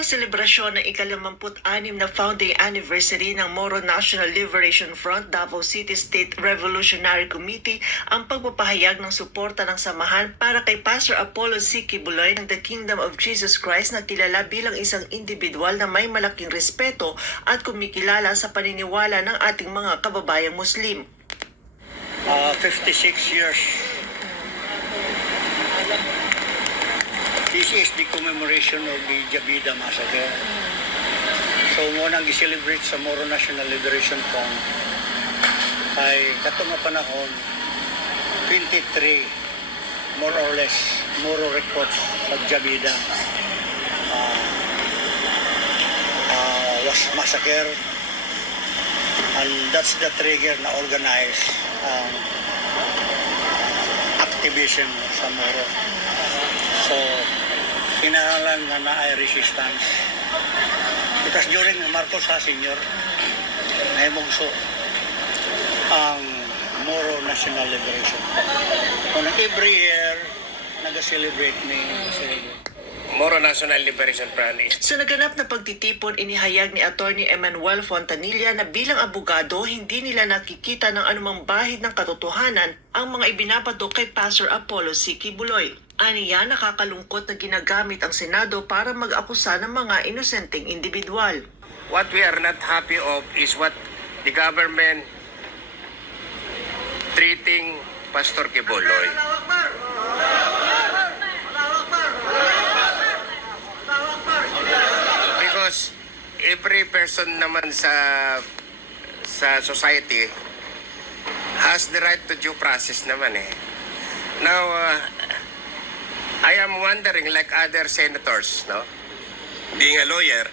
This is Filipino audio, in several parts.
Ang selebrasyon ng ika-56 na founding anniversary ng Moro National Liberation Front Davao City State Revolutionary Committee ang pagpapahayag ng suporta ng samahan para kay Pastor Apollo C. Quiboloy ng The Kingdom of Jesus Christ na kilala bilang isang individual na may malaking respeto at kumikilala sa paniniwala ng ating mga kababayang Muslim. 56 years. This is the commemoration of the Jabida Massacre. So, muna nag-celebrate sa Moro National Liberation Front ay katong nga panahon, 23, more or less, Moro records sa Jabida was massacre, and that's the trigger na organize activism sa Moro. So, kinahanglan nga na ay resistance. Because during Marcos Sr., naimugso ang Moro National Liberation. So, every year, nag-celebrate ni Moro National Liberation Front. Sa naganap na pagtitipon, inihayag ni Attorney Emmanuel Fontanilla na bilang abogado, hindi nila nakikita ng anumang bahid ng katotohanan ang mga ibinabato kay Pastor Apollo C. Quiboloy. Aniya, nakakalungkot na ginagamit ang Senado para mag-akusa ng mga inosenteng individual. What we are not happy of is what the government treating Pastor Quiboloy. Because every person naman sa society has the right to due process naman eh. Now, I am wondering, like other senators, no? Being a lawyer,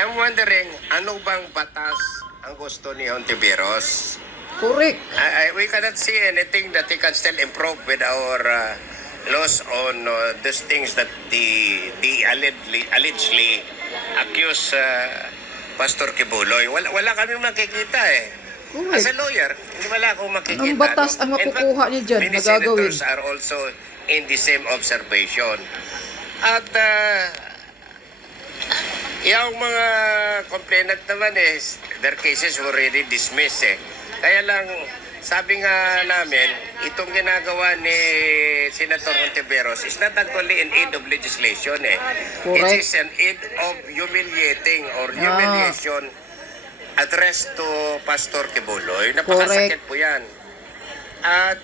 I'm wondering, ano bang batas ang gusto ni Hontiveros? Correct. We cannot see anything that he can still improve with our laws on these things that the allegedly accuse Pastor Quiboloy. Wala kami makikita eh. Correct. As a lawyer, wala akong makikita. Ang batas ang makukuha niya dyan, many nagagawin. senators are also in the same observation. At yung mga complainant naman their cases were already dismissed eh. Kaya lang, sabi nga namin, itong ginagawa ni Senator Hontiveros is not actually an aid of legislation eh. It Correct. is an aid of humiliating or humiliation addressed to Pastor Quiboloy. Napakasakit po yan. At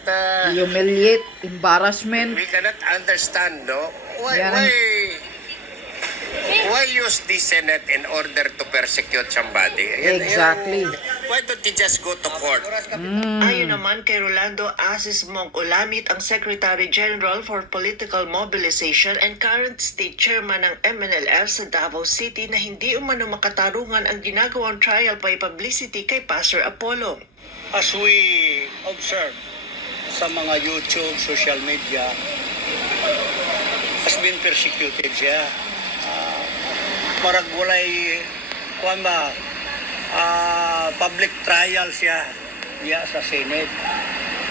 Humiliate, embarrassment. we cannot understand, no? Yan. Why use the Senate in order to persecute somebody? Exactly. Why don't you just go to court? Ayon naman kay Rolando Asis Mong Ulamit, ang Secretary General for Political Mobilization and current State Chairman ng MNLF sa Davao City, na hindi umano makatarungan ang ginagawang trial by publicity kay Pastor Apollo. As we observe sa mga YouTube, social media, has been persecuted siya. Marag walay public trial siya sa Senate.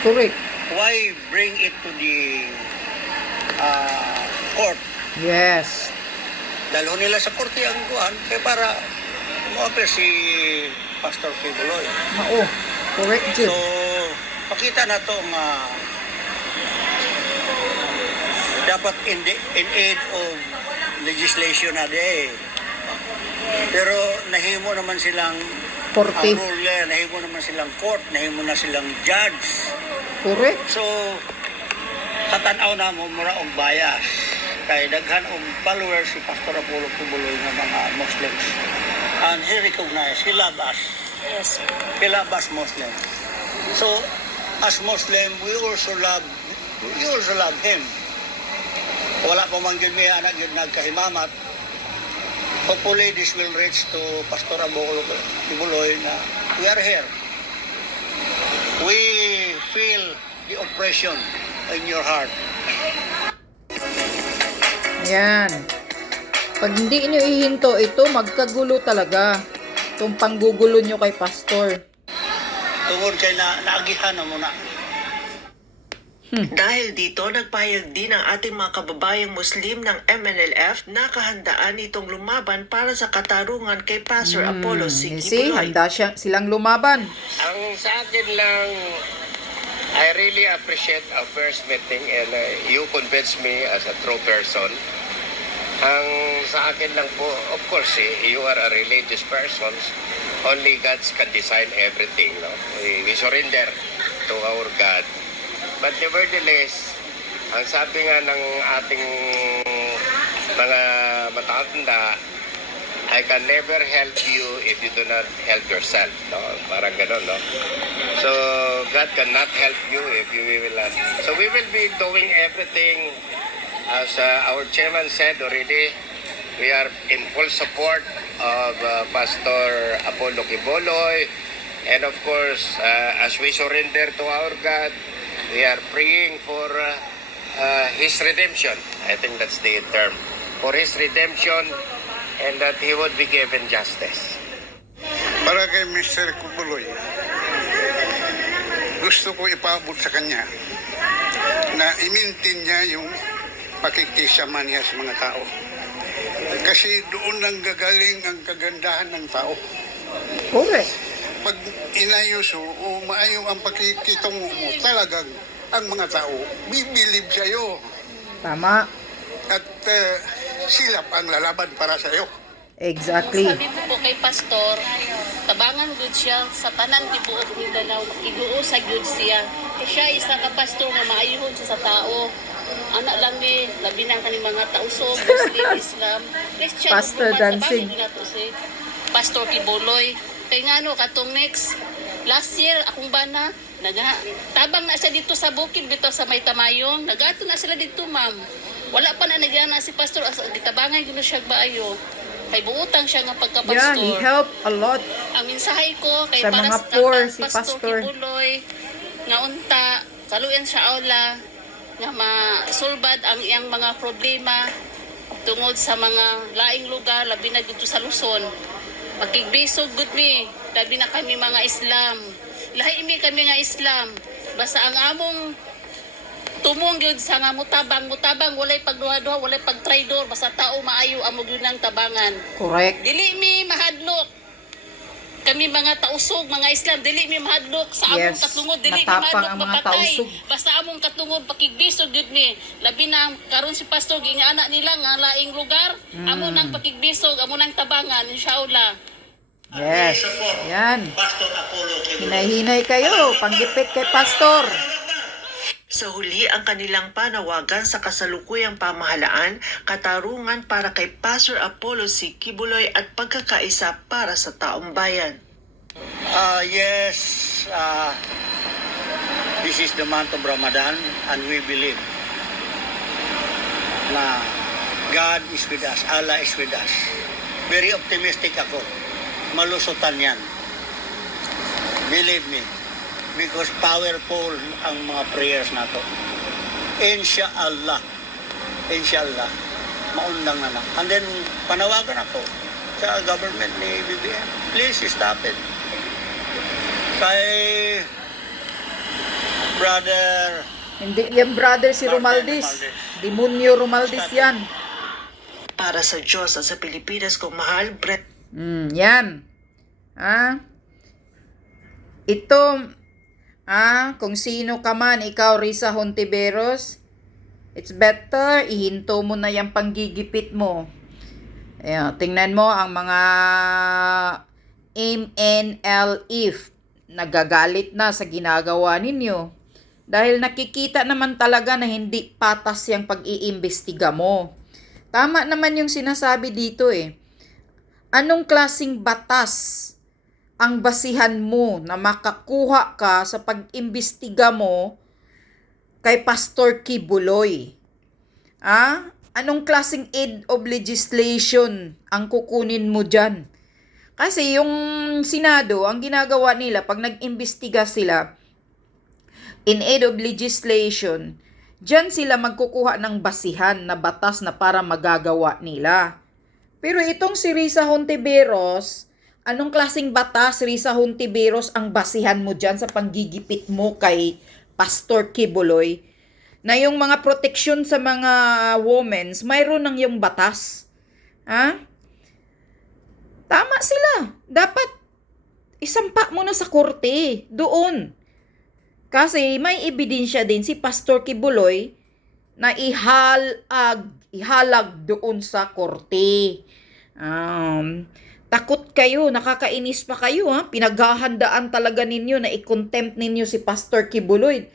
Correct. Why bring it to the court? Yes. Dalo nila sa korte ang kuhan kaya para mo-appear si Pastor Quiboloy. Mao. Correct, So, Jim. pakita na to dapat in aid of legislation na pero nahimo naman silang Korte. ang rule, nahimo naman silang court, nahimo na silang judge. Correct. So, katanaw na mo mura og bias kay daghan og followers si Pastor Apollo Quiboloy nga mga Muslims, and he recognized, he love us. Yes, sir. He love us Muslims. So, as Muslim, we also love him. Wala pa man gyud may anak gyud nagkahimamat. Hopefully this will reach to Pastor Apollo Quiboloy na we are here. We feel the oppression in your heart. Yan. Pag hindi inyo ihinto ito, magkagulo talaga. Itong panggugulo nyo kay Pastor. Tungod kay naagihan na muna. Dahil dito, nagpahayag din ang ating mga kababayang Muslim ng MNLF na kahandaan itong lumaban para sa katarungan kay Pastor Apollo C. See, Kibuloy. handa silang lumaban. Ang sa akin lang, I really appreciate our first meeting and you convinced me as a true person. Ang sa akin lang po, of course, you are a religious person. Only God can design everything. No? We surrender to our God. But nevertheless, ang sabi nga ng ating mga matatanda, I can never help you if you do not help yourself. No? Parang gano'n, no? So, God cannot help you if you will not. So, we will be doing everything as our chairman said already. We are in full support of Pastor Apollo Kibuloy. And of course, as we surrender to our God, we are praying for His redemption. I think that's the term. For His redemption and that He would be given justice. Para kay Mr. Kibuloy, gusto ko ipaabot sa kanya na i-maintain niya yung pakikisama niya sa mga tao. Kasi doon lang gagaling ang kagandahan ng tao. Correct. Pag inayos o maayo ang pakikitungo mo, talagang ang mga tao bibilib sa iyo. Tama. At silap ang lalaban para sa iyo. Exactly. Sabi po kay Pastor, tabangan gud siya sa tanan tibuok ni Danau, iguo sa gud siya. Kaya siya isa ka pastor nga maayuhon siya sa tao. Anak lang ni labi na kani mga tausog, Muslim, Islam, Christian, Pastor dancing. Pastor Kibuloy. Kay ngano katong next last year akong bana tabang na siya dito sa bukid bito sa May Tamayong. Nagato na sila dito, ma'am. Wala pa na nagyana si pastor gitabangan gyud siya baayo. Kay buutang siya nga Yeah, pagka-pastor. he helped a lot. Ang mensahe ko kay Sa para mga sa poor, kang si Pastor Pastor. Kibuloy nga unta kaluyan sa aula nga masulbad ang iyang mga problema tungod sa mga laing lugar labi na dito sa Luzon. Makigbisog gud mi, labi na kami mga Islam. Lahi mi kami nga Islam. Basta ang among tumong gyud sa nga mutabang walay pagduha-duha, walay pagtraidor, basta tao maayo amo gyud nang tabangan. Correct. Dili mi mahadlok. Kami mga tausog, mga Islam, dili mi mahadlok sa among Yes, katungod, dili mi matapang mahadlok ang mga mapatay. tausog. Basta among katungod pakigbisog gyud mi. Labi na karon si pastor gingana nila nga laing lugar, amo nang pakigbisog, amo nang tabangan insyaallah. Yes. Yan. Pastor Apollo Kibuloy. Hinay-hinay kayo. Panggipit kay Pastor. Sa huli, ang kanilang panawagan sa kasalukuyang pamahalaan, katarungan para kay Pastor Apollo C. Kibuloy at pagkakaisa para sa taong bayan. Yes, this is the month of Ramadan and we believe na God is with us, Allah is with us. Very optimistic ako. Malusutan yan. Believe me. Because powerful ang mga prayers na to. Inshallah. Inshallah. Maundang na lang. And then, panawagan ako sa government ni BBM. Please stop it. Kay brother Hindi yan brother si Romaldis. Demonyo Romaldis yan. Para sa Diyos at sa Pilipinas kung mahal, Brett. Yan. Ito, kung sino ka man, ikaw Risa Hontiveros, it's better, ihinto mo na yung panggigipit mo. Ayan, tingnan mo ang mga MNLF, nagagalit na sa ginagawa ninyo. Dahil nakikita naman talaga na hindi patas yung pag-iimbestiga mo. Tama naman yung sinasabi dito eh. Anong klasing batas ang basihan mo na makakuha ka sa pag-imbestiga mo kay Pastor Kibuloy? Anong klaseng aid of legislation ang kukunin mo dyan? Kasi yung Senado, ang ginagawa nila, pag nag-imbestiga sila in aid of legislation, dyan sila magkukuha ng basihan na batas na para magagawa nila. Pero itong si Risa Hontiveros, anong klaseng batas, Risa Hontiveros, ang basihan mo dyan sa panggigipit mo kay Pastor Kibuloy? na yung mga proteksyon sa mga women's, mayroon ng yung batas. Ha? Tama sila. Dapat isampa mo na sa korte doon. Kasi may ebidensya din si Pastor Kibuloy na ihalag doon sa korte. Takot kayo, nakakainis pa kayo ha. Pinaghahandaan talaga ninyo na i-contempt ninyo si Pastor Kibuloy.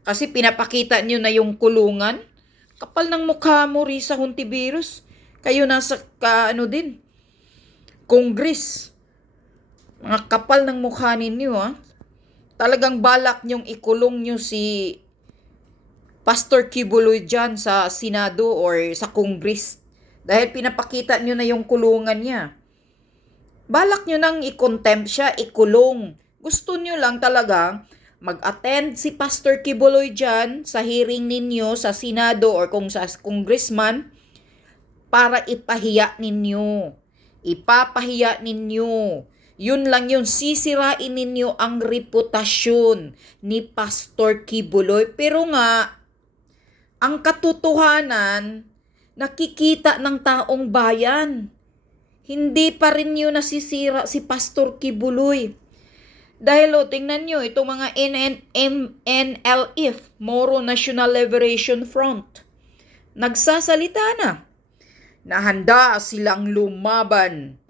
Kasi pinapakita nyo na yung kulungan. Kapal ng mukha mo, Risa Hontiveros. Kayo nasa Congress. Mga kapal ng mukha ninyo ha. Talagang balak nyong ikulong nyo si Pastor Kibuloy dyan sa Senado or sa Congress. Dahil pinapakita nyo na yung kulungan niya. Balak nyo nang i-contempt siya, ikulong. Gusto nyo lang talaga mag-attend si Pastor Kibuloy dyan sa hearing ninyo sa Senado or kung sa congressman para ipahiya ninyo. Ipapahiya ninyo. Yun lang yun. Sisirain ninyo ang reputasyon ni Pastor Kibuloy. Pero nga, ang katotohanan, nakikita ng taong bayan. Hindi pa rin yun nasisira si Pastor Kibuloy. Dahil tingnan nyo, itong mga NLF, Moro National Liberation Front, nagsasalita na handa silang lumaban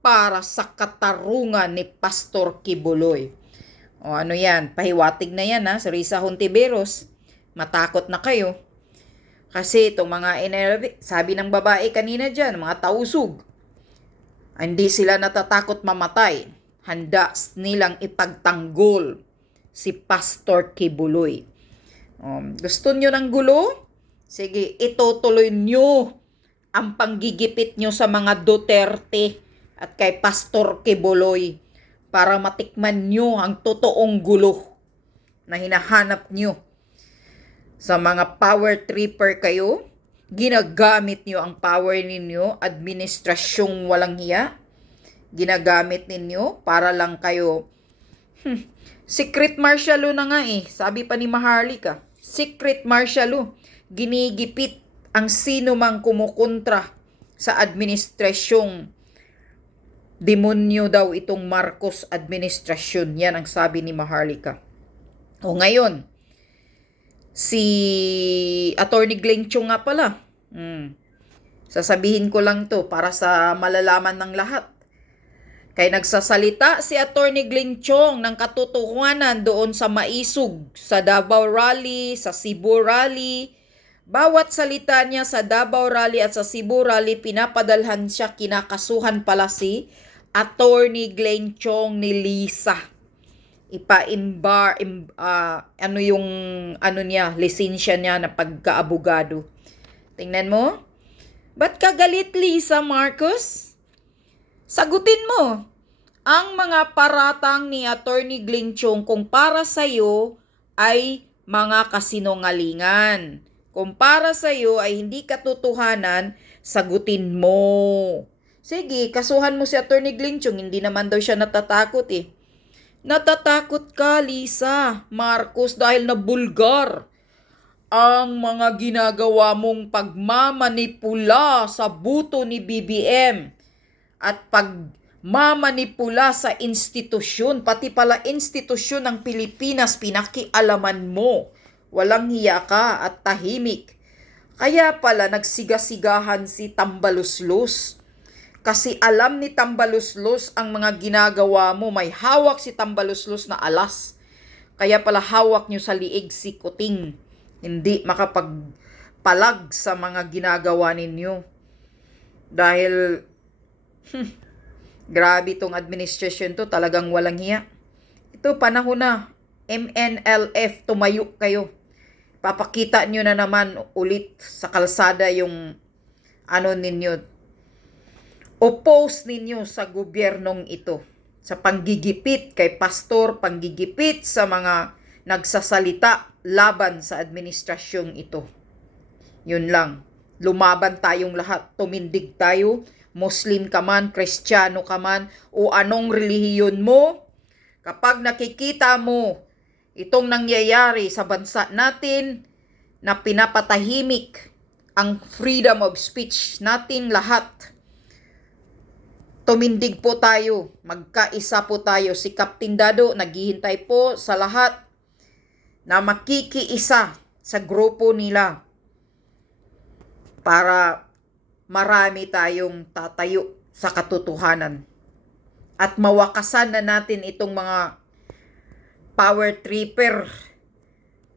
para sa katarungan ni Pastor Kibuloy. O ano yan, pahiwatig na yan sa Risa Hontiveros. Matakot na kayo. Kasi itong mga NLF, sabi ng babae kanina dyan, mga tausug, hindi sila natatakot mamatay. Handa nilang ipagtanggol si Pastor Kibuloy. Gusto nyo ng gulo? Sige, itutuloy nyo ang panggigipit nyo sa mga Duterte at kay Pastor Kibuloy para matikman nyo ang totoong gulo na hinahanap nyo. Sa mga power tripper kayo, ginagamit nyo ang power ninyo, administrasyong walang hiya. Ginagamit ninyo para lang kayo. Secret martial law na nga Sabi pa ni Maharlika, secret martial law. Ginigipit ang sino mang kumukontra sa administrasyong demonyo daw itong Marcos administrasyon. Yan ang sabi ni Maharlika. O ngayon, si Attorney Glenn Chong nga pala. Sasabihin ko lang to para sa malalaman ng lahat. Kaya nagsasalita si Attorney Glenn Chong ng katotohanan doon sa Maisug, sa Davao Rally, sa Cebu Rally. Bawat salita niya sa Davao Rally at sa Cebu Rally, pinapadalhan siya, kinakasuhan pala si Attorney Glenn Chong ni Lisa. Lisensya niya na pagkaabogado. Tingnan mo. Ba't ka galit, Lisa Marcos? Sagutin mo ang mga paratang ni Attorney Glenn Chong kung para sa'yo ay mga kasinungalingan. Kung para sa'yo ay hindi katotohanan, sagutin mo. Sige, kasuhan mo si Attorney Glenn Chong, hindi naman daw siya natatakot Natatakot ka, Lisa Marcos, dahil nabulgar ang mga ginagawa mong pagmamanipula sa buto ni BBM at pagmamanipula sa institusyon, pati pala institusyon ng Pilipinas, pinakialaman mo. Walang hiya ka at tahimik. Kaya pala nagsigasigahan si Tambaluslos. Kasi alam ni Tambaluslos ang mga ginagawa mo. May hawak si Tambaluslos na alas. Kaya pala hawak nyo sa liig si Kuting. Hindi makapagpalag sa mga ginagawa ninyo. Dahil grabe itong administration to, talagang walang hiya. Ito panahon na, MNLF, tumayo kayo. Papakita nyo na naman ulit sa kalsada yung ninyo. Oppose ninyo sa gobyernong ito. Sa panggigipit kay pastor, panggigipit sa mga nagsasalita laban sa administrasyong ito. Yun lang. Lumaban tayong lahat. Tumindig tayo. Muslim ka man, Kristiyano ka man, o anong relihiyon mo. Kapag nakikita mo itong nangyayari sa bansa natin, na pinapatahimik ang freedom of speech natin lahat. Tumindig po tayo, magkaisa po tayo. Si Captain Dado naghihintay po sa lahat na makikiisa sa grupo nila para marami tayong tatayo sa katotohanan at mawakasan na natin itong mga power tripper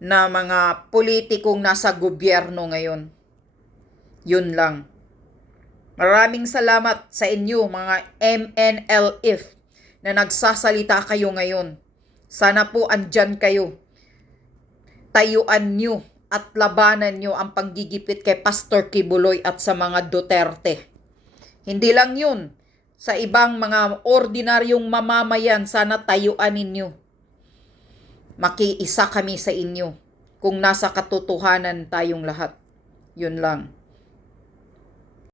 na mga politikong nasa gobyerno ngayon. Yun lang. Maraming salamat sa inyo mga MNLF na nagsasalita kayo ngayon. Sana po andyan kayo. Tayuan nyo at labanan nyo ang panggigipit kay Pastor Kibuloy at sa mga Duterte. Hindi lang yun. Sa ibang mga ordinaryong mamamayan, sana tayuan ninyo. Makiisa kami sa inyo kung nasa katotohanan tayong lahat. Yun lang.